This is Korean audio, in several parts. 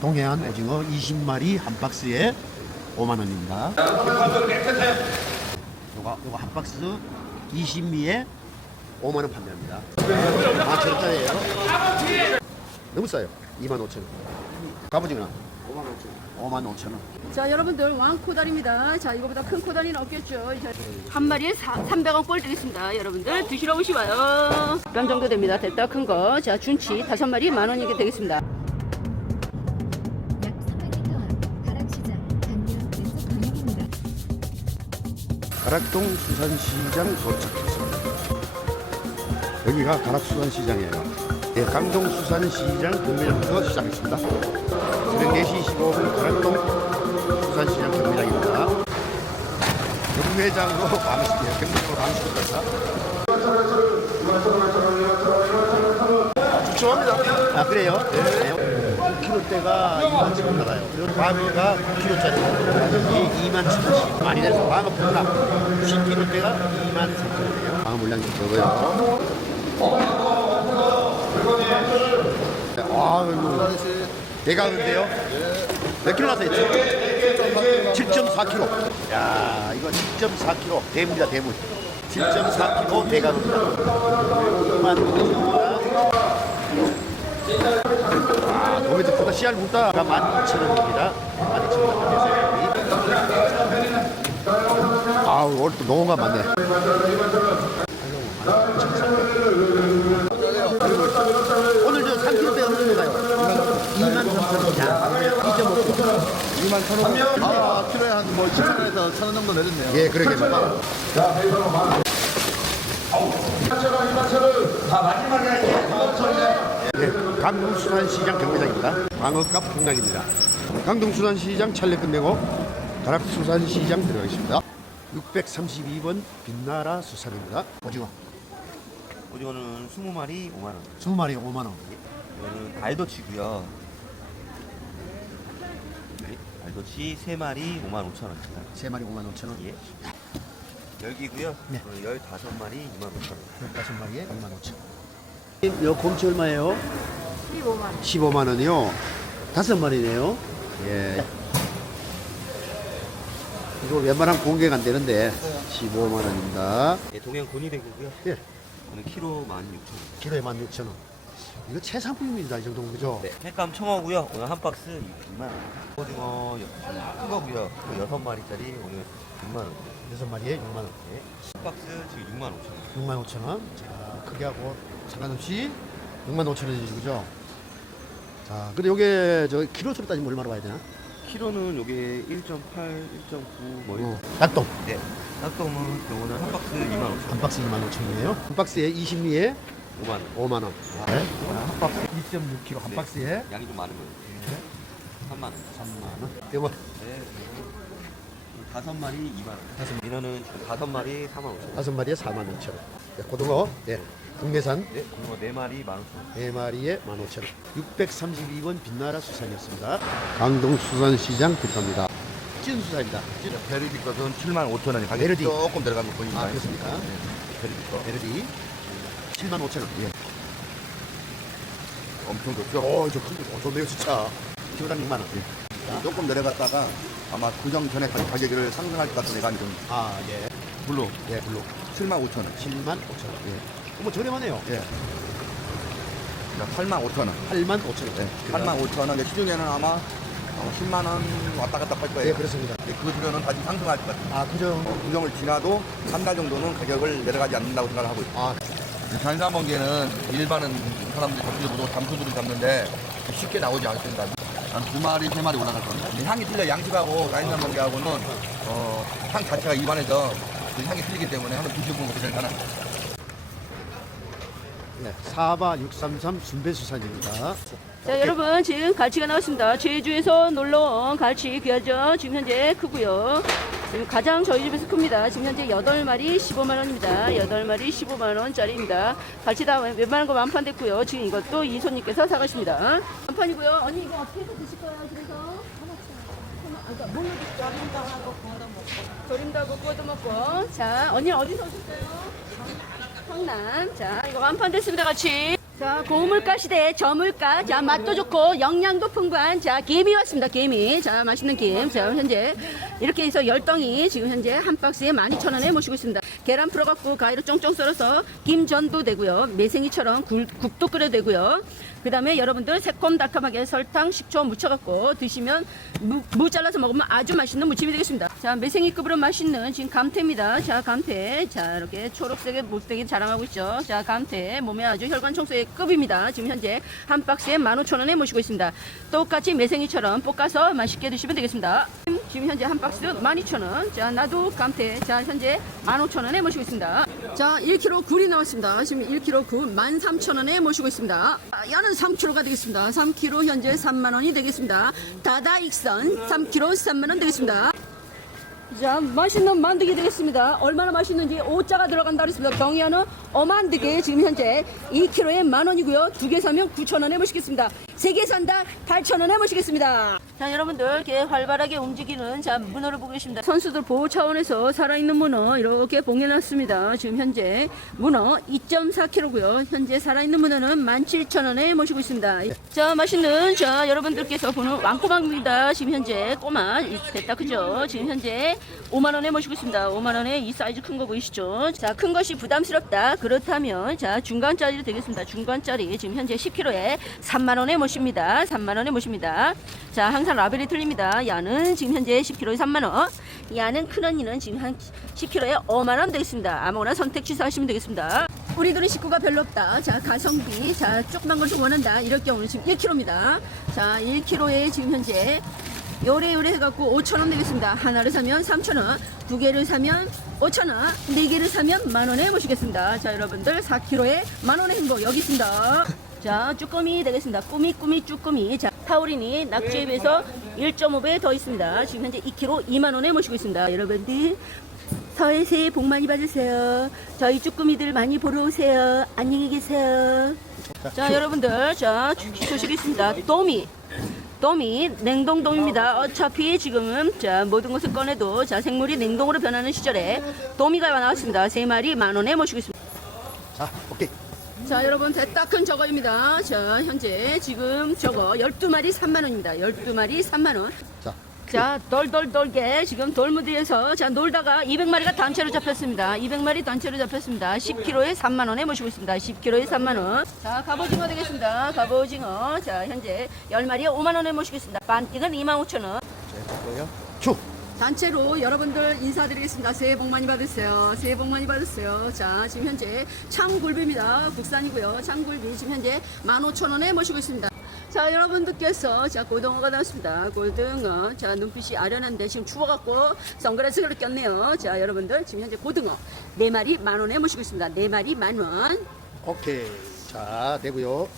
동해안 오징어 20마리 한 박스에 5만 원입니다. 요거 요거 한 박스 20미에 5만 원 판매합니다. 4천 원짜리예요. 너무 싸요. 2만 5천 원. 갑오징어 5만 5천 원. 5만 5천 원. 자 여러분들 왕코다리입니다. 자 이거보다 큰 코다리는 없겠죠. 자, 한 마리에 300원 꼴 드리겠습니다. 여러분들 드시러 오시와요. gram 정도 됩니다. 됐다 큰 거. 자 준치 다섯 마리 만 원이게 되겠습니다. 가락동 수산시장 도착했습니다. 여기가 가락수산시장이에요. 예, 강동 수산시장 경매장부터 시작했습니다. 새벽 4시 15분 가락동 수산시장 경매장입니다. 경매장으로 방식이에요. 경매장으로 방식을 떴다. 추천합니다. 아, 그래요? 네. 9kg대가 2만 7천 원 나가요. 광어가 9kg짜리. 이 2만 7천 원씩. 많이 내서 광어 폭락. 10kg대가 2만 3천 원이에요. 광어 물량이 적어요. 아, 이거 대가인데요? 몇 킬로 나서 했죠? 7.4kg. 야, 이거 7.4kg. 대물이다, 대물. 7.4kg 대가입니다. 2만 5천 원. 아, 도매도 크다. 씨알 굵다. 12,000원입니다. 12,000원. 아, 오늘 또 농어가 많네. 오늘 저 3kg대 어느 정도 가요? 2만 3천 원. 자, 2.5kg. 2만 1천 원. 아, 키로에 한뭐 10원에서 1천 원 정도 내렸네요. 예, 그러게. 네, 강동수산시장 경매장입니다. 광어값 폭락입니다. 강동수산시장 찰례 끝내고 가락수산시장 들어가겠습니다. 632번 빛나라 수산입니다. 오징어 오징어는 20마리 5만 원. 20마리 5만 원. 이거는 알도치고요. 네, 알도치 3마리 5만 5천 원입니다. 3마리 5만 5천 원. 예. 열기고요. 네. 어, 15마리 2만 5천 원. 15마리에 2만 5천 원. 요 곰치 얼마예요? 15만 원. 15만 원이요. 다섯 마리네요. 예. 이거 웬만하면 공개가 안 되는데 15만 원입니다. 예, 동양 곤이대구고요. 예. 이거는 키로 16,000원. 키로에 16,000원. 이거 최상품입니다. 이 정도면 그죠? 네. 횟감 청어고요. 오늘 한 박스 2만 원. 오징어 여- 큰 거고요. 6마리짜리 오늘 6만 원. 여섯 마리에 6만 원. 네. 한 박스 지금 6만 5천 원. 6만 5천 원. 자, 크기하고 상관없이 6만 5천 원이죠. 그죠? 자, 근데 요게 저 키로수로 따지면 얼마로 봐야 되나? 키로는 요게 1.8, 1.9뭐 어, 닭똥. 네. 닭돔은 요거는 한 박스 2만 5천 한 박스 2만 5천 원이에요. 한 박스에 20미에 5만 원. 5만 원. 네. 한 박스 2.6kg 한 네. 박스에 양이 좀 많은 거예요. 3만 원. 3만 원. 이거 네. 다섯 마리 2만 원. 다섯 민어는 지금 다섯 마리 4만 5천 원. 다섯 마리에 4만 5천 원. 네, 고등어. 네. 국내산 네, 그리고 네 마리 1만 5천 원. 네 마리에 15,000원. 632번 빛나라 수산이었습니다. 강동 수산시장 들어갑니다. 찐 수산입니다. 찐. 베르디 것은 7만 5천 원이 가격이 베르디. 조금 들어가는 거 보입니다. 아, 그렇습니까? 베르디 거. 베르디 7만 5천 원. 예. 엄청 좋죠. 오, 저 큰데 어, 좋네요, 진짜. 키로당 6만 원. 예. 조금 내려갔다가 아마 구정 전에 가- 가격을 상승할 것 같은 예감이 좀 아, 예. 블루 예, 블루 7만 5천 원. 7만 5천 원. 예. 어머, 저렴하네요. 예. 8만 5천 원. 8만 5천 원. 네. 8만 5천 원. 근데 시중에는 아마 어, 10만 원 왔다 갔다 할 거예요. 예, 그렇습니다. 근데 그 뒤로는 다시 상승할 것 같아요. 아, 그죠? 어, 구정을 지나도 한 달 정도는 가격을 내려가지 않는다고 생각을 하고 있어요. 아, 단사멍게는 일반은 사람들이 잡지도 못하고 잠수들이 잡는데 쉽게 나오지 않습니다. 한 두 마리, 세 마리 올라갈 겁니다. 근데 향이 틀려 양식하고 라인사멍게하고는 어, 향 자체가 입안에서 그 향이 틀리기 때문에 한번 드셔보는 것도 괜찮아요. 네. 4바 633 순배수산입니다. 자 여러분 지금 갈치가 나왔습니다. 제주에서 놀러온 갈치 귀하죠. 지금 현재 크고요. 지금 가장 저희 집에서 큽니다. 지금 현재 8마리 15만 원입니다. 8마리 15만 원짜리입니다. 갈치 다 웬만한 거 만판됐고요. 지금 이것도 이 손님께서 사가십니다. 만판이고요. 언니 이거 어떻게 해서 드실 거예요? 집에서? 아, 그러니까 뭘로 드실까요? 조림도 하고 구워도 먹고. 조림도 하고 구워도 먹고. 자, 언니 어디서 오셨어요? 성남. 자, 이거 완판 됐습니다, 같이. 자, 고물가 시대에 저물가. 자, 맛도 좋고 영양도 풍부한 자, 김이 왔습니다. 김이. 자, 맛있는 김. 자, 현재 이렇게 해서 열덩이 지금 현재 한 박스에 12,000원에 모시고 있습니다. 계란 풀어갖고 가위로 쫑쫑 썰어서 김전도 되고요. 매생이처럼 굴, 국도 끓여도 되고요. 그 다음에 여러분들 새콤달콤하게 설탕, 식초 묻혀갖고 드시면 무, 무 잘라서 먹으면 아주 맛있는 무침이 되겠습니다. 자, 매생이급으로 맛있는 지금 감태입니다. 자, 감태. 자, 이렇게 초록색의 목대기 자랑하고 있죠. 자, 감태. 몸에 아주 혈관 청소의 급입니다. 지금 현재 한 박스에 15,000원에 모시고 있습니다. 똑같이 매생이처럼 볶아서 맛있게 드시면 되겠습니다. 지금 현재 한 박스 12,000원. 자, 나도 감태. 자, 현재 15,000원에 모시고 있습니다. 자, 1kg 굴이 나왔습니다. 지금 1kg 굴 13,000원에 모시고 있습니다. 아, 연은 3kg가 되겠습니다. 3kg 현재 3만원이 되겠습니다. 다다익선 3kg 3만원 되겠습니다. 자, 맛있는 만두기 되겠습니다. 얼마나 맛있는지 오자가 들어간다 그랬습니다. 경희하는 어만두기 지금 현재 2kg에 만 원이고요. 두 개 사면 9천 원에 모시겠습니다. 세 개 산다 8천 원에 모시겠습니다. 자, 여러분들 이렇게 활발하게 움직이는 자 문어를 보고 계십니다. 선수들 보호 차원에서 살아있는 문어 이렇게 봉해놨습니다. 지금 현재 문어 2.4kg고요. 현재 살아있는 문어는 17,000원에 모시고 있습니다. 자, 맛있는 자 여러분들께서 보는 왕꼬막입니다. 지금 현재 꼬마 이- 됐다 그죠? 지금 현재 5만 원에 모시고 있습니다. 5만 원에 이 사이즈 큰 거 보이시죠? 자, 큰 것이 부담스럽다. 그렇다면 자 중간짜리 되겠습니다. 중간짜리 지금 현재 10kg에 3만 원에 모십니다. 3만 원에 모십니다. 자, 항상 라벨이 틀립니다. 야는 지금 현재 10kg에 3만 원. 야는 큰 언니는 지금 한 10kg에 5만 원 되겠습니다. 아무거나 선택 취소하시면 되겠습니다. 우리들은 식구가 별로 없다. 자, 가성비. 자, 조그만 걸 좀 원한다. 이럴 경우는 지금 1kg입니다. 자, 1kg에 지금 현재 요래요래 해갖고 5천원 되겠습니다. 하나를 사면 3천원, 두 개를 사면 5천원, 네 개를 사면 만원에 모시겠습니다. 자, 여러분들 4kg에 만원의 행복 여기 있습니다. 자, 쭈꾸미 되겠습니다. 꾸미 꾸미 쭈꾸미. 자, 타우린이 낙지에 비해서 1.5배 더 있습니다. 지금 현재 2kg 2만원에 모시고 있습니다. 여러분들 서해 새해 복 많이 받으세요. 저희 쭈꾸미들 많이 보러 오세요. 안녕히 계세요. 자, 여러분들, 자, 소식 있습니다. 또미. 또미 냉동돔입니다. 어차피 지금은 자 모든 것을 꺼내도 자 생물이 냉동으로 변하는 시절에 또미가 나왔습니다. 세 마리 만 원에 모시고 있습니다. 자, 오케이. 자 여러분 대따 큰 저거입니다. 자 현재 지금 저거 12마리 3만 원입니다. 12마리 3만 원. 자, 자, 돌돌돌게 지금 돌무디에서 자 놀다가 200마리가 단체로 잡혔습니다. 200마리 단체로 잡혔습니다. 10kg에 3만 원에 모시고 있습니다. 10kg에 3만 원. 자, 갑오징어 되겠습니다. 갑오징어. 자, 현재 10마리에 5만 원에 모시고 있습니다. 반띵은 2만 5천 원. 추. 단체로 여러분들 인사드리겠습니다. 새해 복 많이 받으세요. 새해 복 많이 받으세요. 자, 지금 현재 창굴비입니다. 국산이고요. 창굴비 지금 현재 15,000원에 모시고 있습니다. 자, 여러분들께서 자, 고등어가 나왔습니다. 고등어. 자, 눈빛이 아련한데 지금 추워갖고 선글라스를 꼈네요. 자, 여러분들 지금 현재 고등어 네 마리 만 원에 모시고 있습니다. 네 마리 만 원. 오케이. 자, 되고요.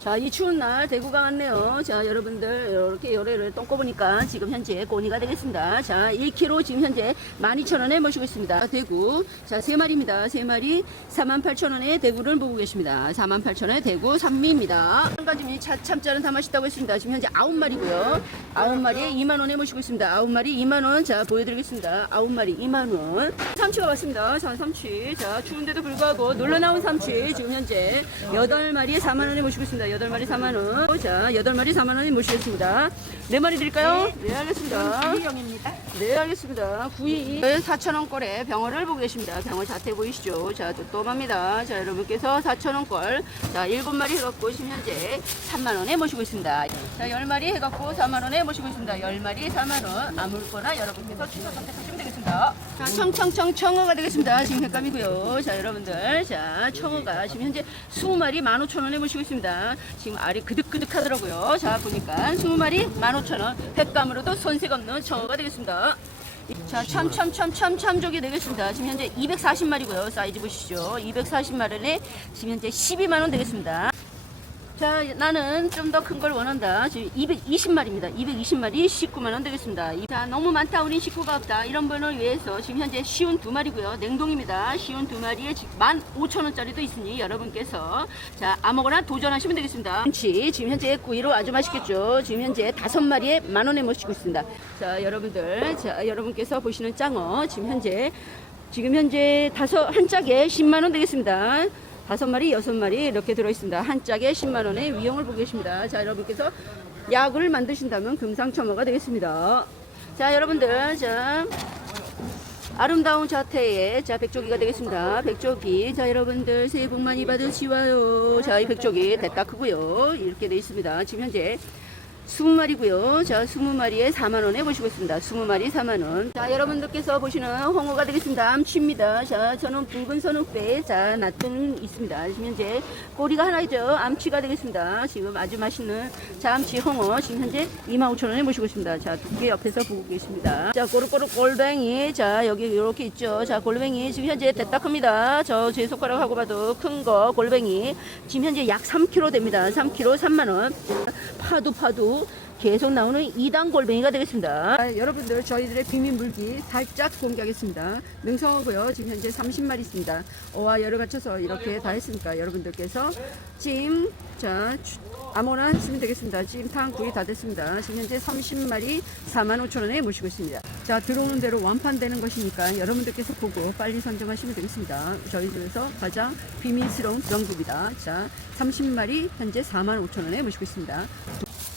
자, 이 추운 날 대구가 왔네요. 자, 여러분들 이렇게 요래를 똥꼬 보니까 지금 현재 고니가 되겠습니다. 자, 1kg 지금 현재 12,000원에 모시고 있습니다. 대구. 자, 세 마리입니다. 세 마리 48,000원에 대구를 보고 계십니다. 48,000원에 대구 산미입니다. 한 가지 차 참짜는 다 맛있다고 했습니다. 지금 현재 9마리고요. 9마리에 2만 원에 모시고 있습니다. 9마리 2만 원. 자, 보여드리겠습니다. 9마리 2만 원. 삼치가 왔습니다. 자, 삼치. 자, 추운데도 불구하고 놀러 나온 삼치 지금 현재 8마리에 4만 원에 모시고 있습니다. 8마리 4만 원. 자, 8마리 4만 원에 모시겠습니다. 네 마리 드릴까요? 네, 알겠습니다. 구이용입니다. 네, 알겠습니다. 구이 4,000원 꼴에 병어를 보고 계십니다. 병어 자태 보이시죠? 자, 또 또합니다. 자, 여러분께서 4,000원 꼴. 자, 7마리 해갖고 지금 현재 3만 원에 모시고 있습니다. 자, 10마리 해갖고 4만 원에 모시고 있습니다. 10마리 4만 원. 아무거나 여러분께서 추가 선택하시면 되겠습니다. 자, 청청청 청어가 되겠습니다. 지금 횟감이고요. 자, 여러분들. 자, 청어가 지금 현재 20마리 15,000원에 모시고 있습니다. 지금 알이 그득그득 하더라고요. 자, 보니까 20마리 15,000원. 횟감으로도 손색 없는 청어가 되겠습니다. 자, 참, 참, 참, 참, 참족이 되겠습니다. 지금 현재 240마리고요. 사이즈 보시죠. 240마리에 지금 현재 12만 원 되겠습니다. 자, 나는 좀 더 큰 걸 원한다. 지금 220마리입니다. 220마리 19만원 되겠습니다. 이- 자, 너무 많다. 우린 식구가 없다. 이런 분을 위해서 지금 현재 쉬운 두 마리고요. 냉동입니다. 쉬운 두 마리에 15,000원짜리도 있으니 여러분께서 자, 아무거나 도전하시면 되겠습니다. 김치 지금 현재 구이로 아주 맛있겠죠. 지금 현재 다섯 마리에 만 원에 모시고 있습니다. 자, 여러분들, 자, 여러분께서 보시는 짱어 지금 현재 지금 현재 다섯 한 짝에 10만 원 되겠습니다. 다섯 마리, 여섯 마리 이렇게 들어 있습니다. 한 짝에 10만 원의 위용을 보고 계십니다. 자, 여러분께서 약을 만드신다면 금상첨화가 되겠습니다. 자, 여러분들, 자. 아름다운 자태의 자 백조기가 되겠습니다. 백조기 자 여러분들 새해 복 많이 받으시와요. 자 이 백조기 대따 크고요. 이렇게 돼 있습니다. 지금 현재 20마리고요. 자 20마리에 4만 원에 보시고 있습니다. 20마리 4만 원. 자 여러분들께서 보시는 홍어가 되겠습니다. 암치입니다. 자 저는 붉은 선옥배 자 낫은 있습니다. 지금 현재 꼬리가 하나이죠. 암치가 되겠습니다. 지금 아주 맛있는 자 암치 홍어 지금 현재 25,000원에 모시고 있습니다. 자 두께 옆에서 보고 계십니다. 자 꼬르꼬르 골뱅이 자 여기 이렇게 있죠. 자 골뱅이 지금 현재 대따 큽니다. 저 제 손가락하고 봐도 큰 거 골뱅이 지금 현재 약 3kg 됩니다. 3kg 3만 원. 파도 파도 계속 나오는 2단 골뱅이가 되겠습니다. 자, 여러분들 저희들의 비밀 물기 살짝 공개하겠습니다. 능성하고요. 지금 현재 30마리 있습니다. 어와 열을 갖춰서 이렇게 다 했으니까 여러분들께서 찜, 자, 추- 아무나 하시면 되겠습니다. 찜탕 구이 다 됐습니다. 지금 현재 30마리 45,000원에 모시고 있습니다. 자, 들어오는 대로 완판되는 것이니까 여러분들께서 보고 빨리 선정하시면 되겠습니다. 저희들에서 가장 비밀스러운 명급이다. 자, 30마리 현재 45,000원에 모시고 있습니다.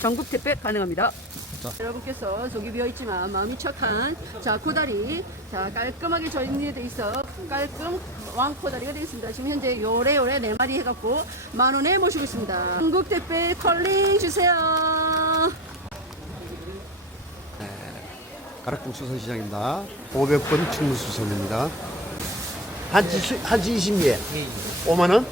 전국 택배 가능합니다. 여러분께서 속이 비어 있지만 마음이 착한 자 코다리 자 깔끔하게 정리되어 있어 깔끔 왕 코다리가 되겠습니다. 지금 현재 요래요래 네 마리 해갖고 만 원에 모시고 있습니다. 전국 택배 컬링 주세요. 가락국수선 시장입니다. 500번 충무수선입니다. 한치, 수- 한치 20개. 5만 원?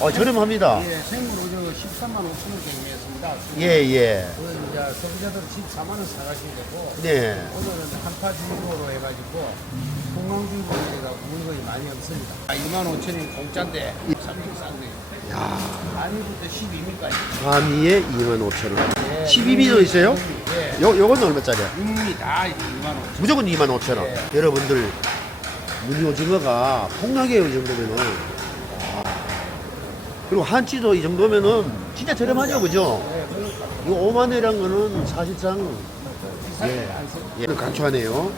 어, 저렴합니다. 예, 생물 오징어 13만 5천 원 경매 했습니다. 예, 예. 그 이제 소비자들 14만 원 사가시면 되고 네. 오늘은 한파 주의보로 해가지고 공항주의보로 해가 물건이 많이 없습니다. 아, 2만 5천 원 공짜인데 30 싼데. 야, 아니부터 12미까지. 가미에 2만 5천 원. 12미도 있어요? 예. 요, 요건 얼마짜리야? 6미 다 2만 5천 무조건 2만 5천 원. 예. 여러분들, 무늬 오징어가 폭락해요, 이 정도면은. 와. 그리고 한치도 이 정도면은 진짜 저렴하죠, 그죠? 이거 5만 원이란 거는 사실상 예, 예. 강추하네요.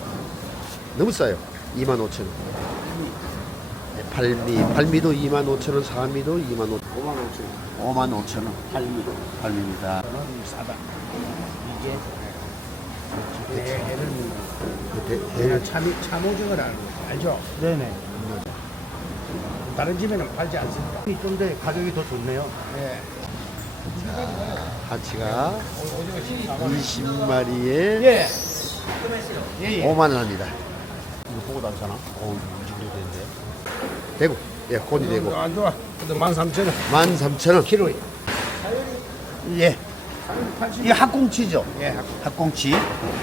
너무 싸요. 2만 5천 원. 예, 팔미, 팔미도 2만 5천 원, 사미도 2만 5천 원. 5만 5천 원. 5만 5천 원. 팔미도. 팔미입니다. 저는 싸다. 이게 네, 해를 먹는 대- 내가 대- 참, 참오징어라는 거 알죠? 네네. 다른 집에는 팔지 않습니다. 좀더 가격이 더 좋네요. 예. 14만 20마리에 예. 예, 예. 5만 원 합니다. 이거 보고 나잖아. 어우, 이 정도 되는데. 대구. 예, 곤이 대구. 안 좋아. 근데 13,000원. 13,000원. 키로에. 예. 80. 이게 학꽁치죠? 예, 학꽁치.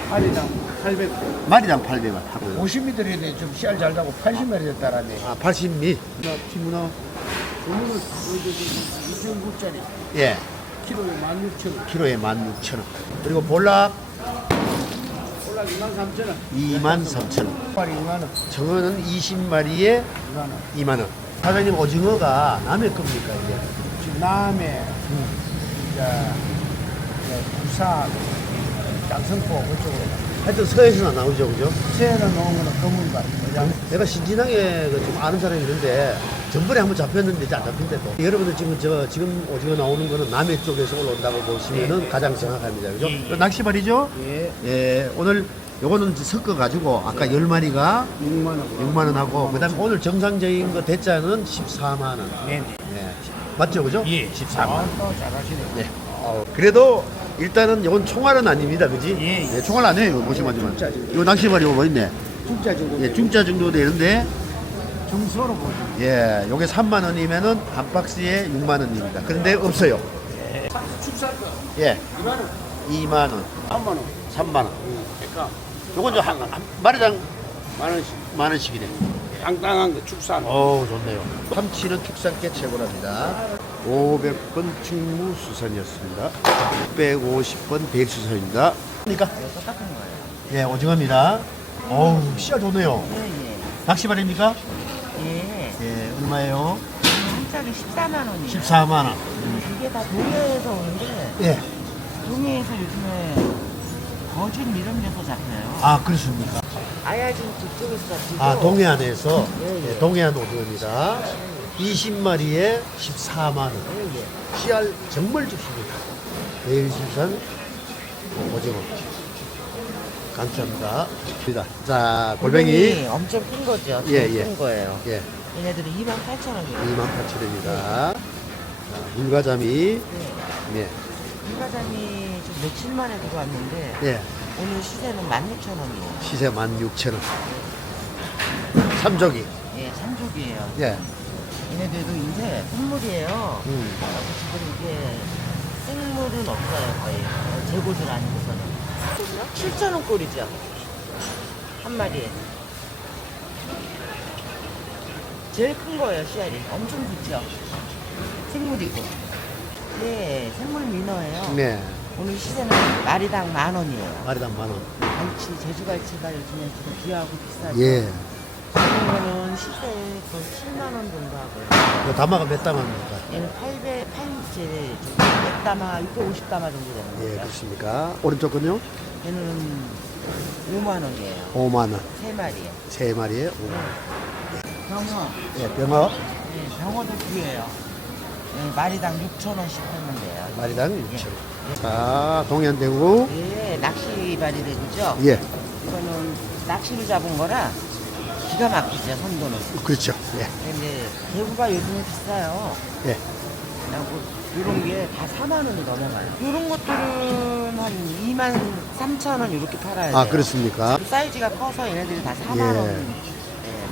할이당 800. 마리당 800원 하고요. 50미 들어야 돼. 좀 씨알 잘 나고 80마리 됐다라네. 아, 80미. 피문어. 오늘은 2.9짜리. 예. 키로에 16,000원. 키로에 16,000원. 그리고 볼락 올라 23,000원. 23,000원. 빨리 2만 원. 정어는 20마리에 2만 원. 2만 원. 사장님 오징어가 남의 겁니까 이게? 지금 남해, 이제, 이제 부산, 양성포 그쪽으로. 하여튼 서해에서는 안 나오죠, 그죠? 새로 놓은 거는 검은발. 내가 신진항에 그좀 아는 사람이 있는데 전번에 한번 잡혔는데 이제 안 잡힌대 또. 여러분들 지금 저 지금 오징어 나오는 거는 남해 쪽에서 올라온다고 보시면은 가장 정확합니다, 그죠? 낚시발이죠? 예, 예, 오늘 요거는 섞어 가지고 아까 열 마리가 6만 원. 6만 원 하고 그다음에 오늘 정상적인 거 대짜는 14만 원. 네네. 예. 맞죠, 그죠? 예, 14만 원. 아, 또 잘하시네. 네. 어, 그래도 일단은 이건 총알은 아닙니다, 그지? 예, 예. 총알 아니에요, 이거 보시면 하지만. 이거 낚시발이 뭐 있네. 진짜 정도. 예, 중짜 정도 되는데 정서로 보죠. 예, 요게 3만 원이면은 한 박스에 6만 원입니다. 그런데 없어요. 축사도 예, 2만 원. 2만 원, 3만 원. 3만 원. 그러니까 요건 저 한, 한 마리당 만 원씩. 만 원씩이네. 땅땅한 거 축사. 어우, 좋네요. 참치는 축산께 최고랍니다. 500번 충무수산이었습니다. 650번 대수산입니다. 그러니까? 예, 오징어입니다. 어우, 씨가 좋네요. 낚시발입니까? 예, 예, 얼마예요? 한 짝에 14만 원이에요. 14만 원. 이게 다 동해에서 오는데 예, 동해에서 요즘에 거진 이런 데서 잡혀요. 아, 그렇습니까? 아야진 저쪽에서 잡히고. 아, 동해안에서 예, 예. 예, 동해안 오징어입니다. 20마리에 14만 원. 씨알 정말 좋습니다. 내일신선 오징어. 감사합니다. 자, 골뱅이 엄청 큰 거죠. 예, 예. 큰 거예요. 예, 얘네들이 28,000원이에요. 28,000원입니다. 물가자미 예, 일가장이 좀 며칠 만에 들어왔는데 예, 오늘 시세는 16,000원이에요. 시세 16,000원. 참조기 예, 참족이에요. 예, 얘네들도 이제 생물이에요. 음, 지금 이게 생물은 없어요 거의 어, 재고들 아니고서는 7,000원 꼴이죠. 한 마리에. 제일 큰 거예요 씨알이. 엄청 좋죠? 생물이고. 네 생물 민어예요. 네, 오늘 시세는 마리당 만 원이에요. 마리당 만 원. 갈치 제주 갈치가 요즘에 좀 귀하고 비싸죠? 예, 그러면은 시세 거의 7만 원 정도 하고요 그 다마가 몇 담합니까? 얘는 800, 8제, 100담아, 650담아 정도 되는 예, 거예요. 그렇습니까? 오른쪽 건요? 얘는 5만 원이에요. 5만 원. 세 마리에. 세 마리에 5만 원. 병어, 예, 병어 예, 병어도 귀해요. 예, 마리당 6천 원씩 했는데요. 마리당 6천 원. 자, 동해안대구. 예, 낚시 발이 되죠. 예, 이거는 낚시로 잡은 거라 기가 막히죠, 선도는. 그렇죠. 예, 근데 대구가 요즘에 비싸요. 예. 그리고 이런 게 다 4만 원이 넘어가요. 이런 것들은 한 2만 3천 원 이렇게 팔아야 돼요. 아, 그렇습니까? 사이즈가 커서 얘네들이 다 4만 예. 원. 예,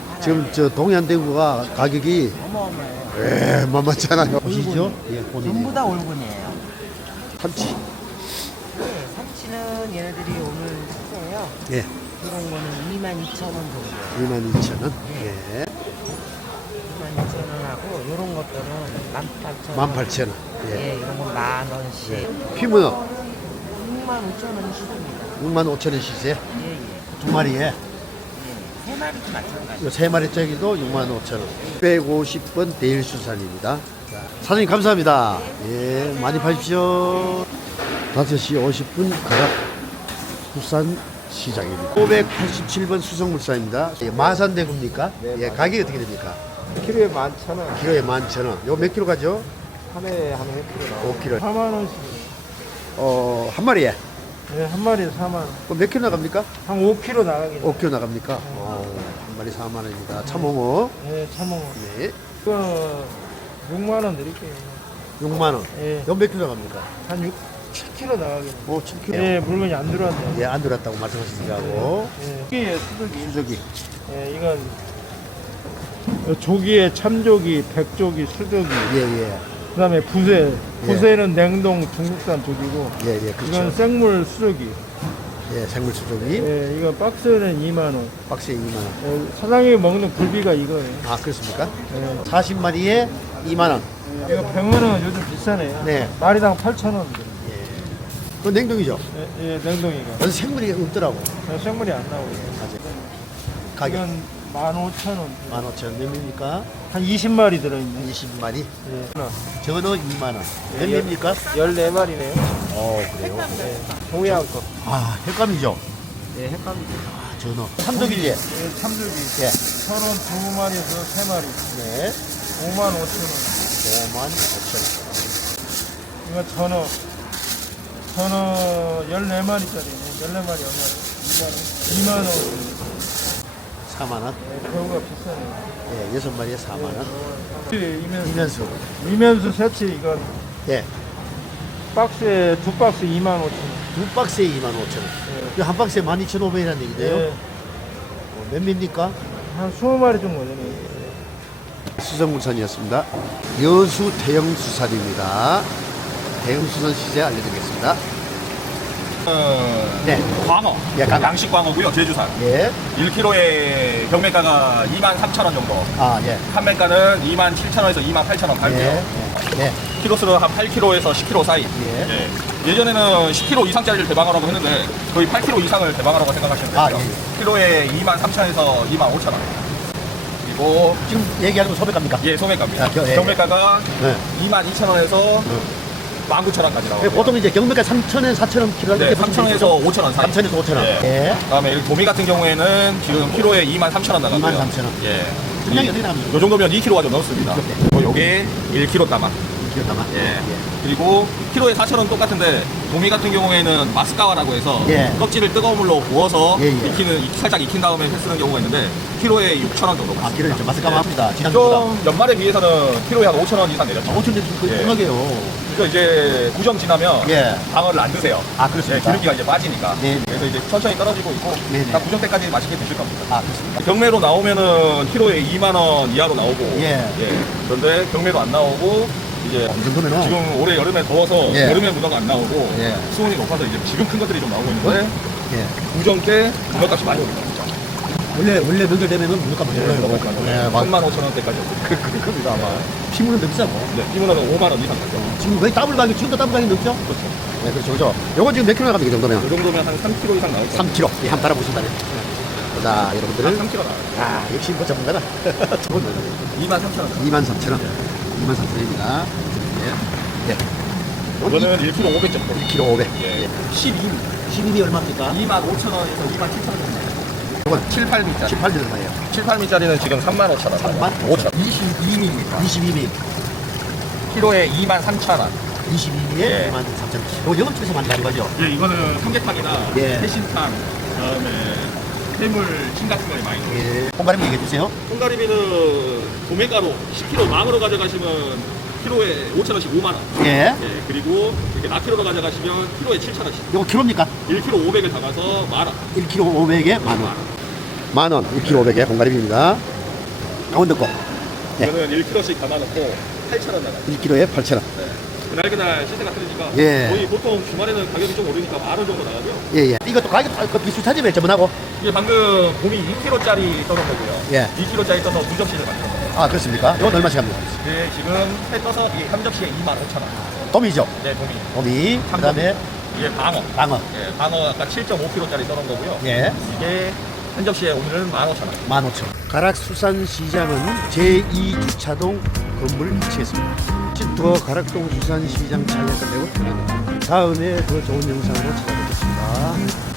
팔아야 지금 돼요. 저 동해안대구가 가격이 어마어마해요. 에 만만찮아요. 보시죠? 예, 전부 본인이. 다 올군이에요. 참치. 네, 삼치는 얘네들이 오늘 시세예요. 예, 이런 거는 2만 2천 원 정도. 2만 2천 원. 예, 2만 2천 원하고 이런 것들은 18,000 원. 18,000 원. 예. 예, 이런 건 만 원씩. 피문어 6만 5천 원 시세입니다. 6만 5천 원 시세. 예, 예. 두 마리에. 예. 세 마리도 마찬가지. 요세 마리짜리도 6만 5천 원. 150번 대일수산입니다. 자, 사장님 감사합니다. 예, 많이 파십시오. 5시 50분 가락 수산 시장입니다. 587번 수성물산입니다. 예, 마산대구입니까? 예, 가격이 어떻게 됩니까? 키로에 만천 원. 키로에 11,000원. 요몇 킬로 가죠? 한 해에 한 5kg 나와. 5킬로. 4만 원씩. 어, 한 마리에. 네, 한 마리에 4만 원. 그럼 몇 킬로 나갑니까? 한 5kg 나가긴. 5킬로 나갑니까? 어, 한 마리 4만 원입니다. 참홍어. 네, 참홍어. 네. 이거 6만 원 드릴게요. 6만 원. 예, 요몇 킬로 나갑니까? 한 6, 7kg 나가긴. 오, 7킬로. 예, 물건이 안 들어왔네요. 예, 안 들었다고 말씀하시더라고. 예, 이게 수족이. 수저기. 예, 이건 조기에 참조기, 백조기, 수조기. 예, 예. 그다음에 부세. 부세는 냉동 중국산 조기고. 예, 예, 이건 그렇죠. 생물 수조기. 예, 생물 수저기. 예, 이건 박스는 2만 원. 박스에 2만 원. 예, 사장님이 먹는 굴비가 이거예요. 아, 그렇습니까? 예. 40마리에 2만 원. 이거 병어는 요즘 비싸네요. 네. 마리당 8,000원. 예. 그 냉동이죠? 예, 예, 냉동이가. 그래서 생물이 없더라고. 예, 생물이 안 나오고. 가격. 이건 15,000원. 15,000원 몇입니까? 한 20마리 들어있네. 20마리. 예. 저거는 2만 원. 몇 입니까? 14마리네요. 어, 그래요? 동해안 거. 아, 횟감이죠? 예, 햇감이죠. 아, 전어. 참조기지? 예, 참조기. 예. 서른 두 마리에서 세 마리. 네. 5만 5천 원. 5만 5천 이거 전어. 전어 14마리짜리네. 14마리 얼마래? 2만 원. 2만 원. 4만 원. 예, 그거가 비싸네. 예, 6마리에 4만 원. 예, 이면수. 이면수. 이면수 세치 이건 예. 박스에 두 박스 2만 5천 원. 두 박스에 2만 5천 원. 예. 한 박스에 12,500원이라는 얘기네요. 예, 어, 몇 미입니까? 한 20마리 정도 되네. 수성물산이었습니다. 여수 대형수산입니다. 대형수산 시세 알려드리겠습니다. 네. 광어, 예, 광어. 양식 광어고요, 제주산. 예. 1kg에 경매가가 23,000원 정도. 아, 예. 판매가는 27,000원에서 28,000원 팔고요. 예. 예. 키로수는 한 8kg에서 10kg 사이. 예. 예. 전에는 10kg 이상짜리를 대방하라고 했는데 거의 8kg 이상을 대방하라고 생각하시면 아, 돼요. 예. 키로에 23,000원에서 25,000원. 그리고 지금 얘기하는 거 소백합니까? 예, 소매가입니다. 아, 겨- 예. 경매가가 네. 22,000원에서 19,000원까지 나와요. 보통 이제 경매가 3천엔 4천원 키로 네, 3,000원에서 5,000원 사이. 3천에서 5천원. 예. 예. 그다음에 이 도미 같은 경우에는 지금 키로에 23,000원 나가고요. 23,000원. 예. 분량이 어떻게 나갑니까? 요 정도면 2kg가 좀 넘습니다. 어, 요게 1kg 담아. 기억나마? 예. 그리고 키로에 4,000원 똑같은데 도미 같은 경우에는 마스카와라고 해서 예. 껍질을 뜨거운 물로 구워서 예, 예. 익히는 살짝 익힌 다음에 회 쓰는 경우가 있는데 키로에 6,000원 정도 아, 받습니다. 기를 좀 마스카마 합니다. 지난주보다. 좀 연말에 비해서는 키로에 한 5,000원 이상 내렸죠. 5천 원 거의 예. 끔하게요. 그러니까 이제 구정 지나면 예. 방어를 안 드세요. 아, 예, 그렇습니까? 기름기가 이제 빠지니까. 네. 그래서 이제 천천히 떨어지고 있고 네네. 다 구정 때까지 맛있게 드실 겁니다. 아, 그렇습니까? 경매로 나오면은 키로에 2만 원 이하로 나오고 예. 그런데 경매도 안 나오고 이제 이 정도면은. 지금 올해 여름에 더워서 예. 여름에 문어가 안 나오고 예. 수온이 높아서 이제 지금 큰 것들이 좀 나오고 있는데 예. 구정 때 문어값이 많이 오릅니다. 원래, 원래 명절 되면은 물값 많이 올라요. 너무 네, 맞 3만 5천 원대까지 그, 그, 큽니다 아마. 피문은 더 비싸고. 네, 피문어는 5만 원 이상 가죠. 지금 거의 더블 가격, 지금도 더블 가격이 넘죠? 그렇죠. 네, 그렇죠, 그렇죠. 요거 지금 몇 킬로 나갑니까, 이 정도면? 이 정도면 한 3kg 이상 나올 거예요. 3kg. 예, 한번 달아보신다면. 자, 한 여러분들은. 3kg 나와요. 아, 역시 뭐 전문가다. 2만 3천 원. 23,000원. 23,000원입니다. 예. 네. 이거는 1kg 500 정도. 1kg 500. 예. 12. 12이 얼마입니까? 2만 5천 원에서 2만 7천 원 정도. 이건 7, 8미짜리. 18 들어가요. 7, 8미짜리는 지금 3만 5천 원. 3만 5천 22미입니다. 22미. 키로에 2만 3천 원. 22미에 예. 23,000원. 이거 영업집에서 만드는 거죠? 예, 이거는 삼계탕이나 예. 해신탕, 그다음에 해물 찜 같은 거에 많이 넣어요. 예. 홍가림 얘기해 주세요. 통가리비는 도매가로 10kg 망으로 가져가시면 키로에 5천 원씩 5만 원. 예. 예, 그리고 이렇게 나키로로 가져가시면 키로에 7천 원씩. 이거 킬로입니까? 1kg 500을 담아서 만 원. 1kg 500에 만 원. 만 원. 1kg 500에 홍가림입니다. 강원도 거. 네. 이거는 1kg씩 담아놓고 8천 원 나가요. 1kg에 8,000원. 그날 그날 시세가 틀리니까 예. 거의 보통 주말에는 가격이 좀 오르니까 만 원 정도 나가고요. 예, 예. 이것도 가격 다 그 비슷하지, 왜 저번하고? 이게 방금 봄이 2kg짜리 떠는 거고요. 예. 2kg짜리 떠서 두 접시를 만들어 놓은 거예요. 아, 그렇습니까? 이건 얼마씩 합니까? 네, 지금 해 떠서 이게 한 접시에 2만 5천 원. 돔이죠? 네, 봄이. 돔이. 그 다음에 이게 방어. 방어. 예, 방어 아까 7.5kg짜리 떠는 거고요. 예. 이게 한 접시에 오늘은 15,000원. 15,000원. 가락수산시장은 제2주차동 건물 위치했습니다. 진투어 가락동 촬영 끝내고 퇴근합니다. 다음에 더 좋은 영상으로 찾아뵙겠습니다.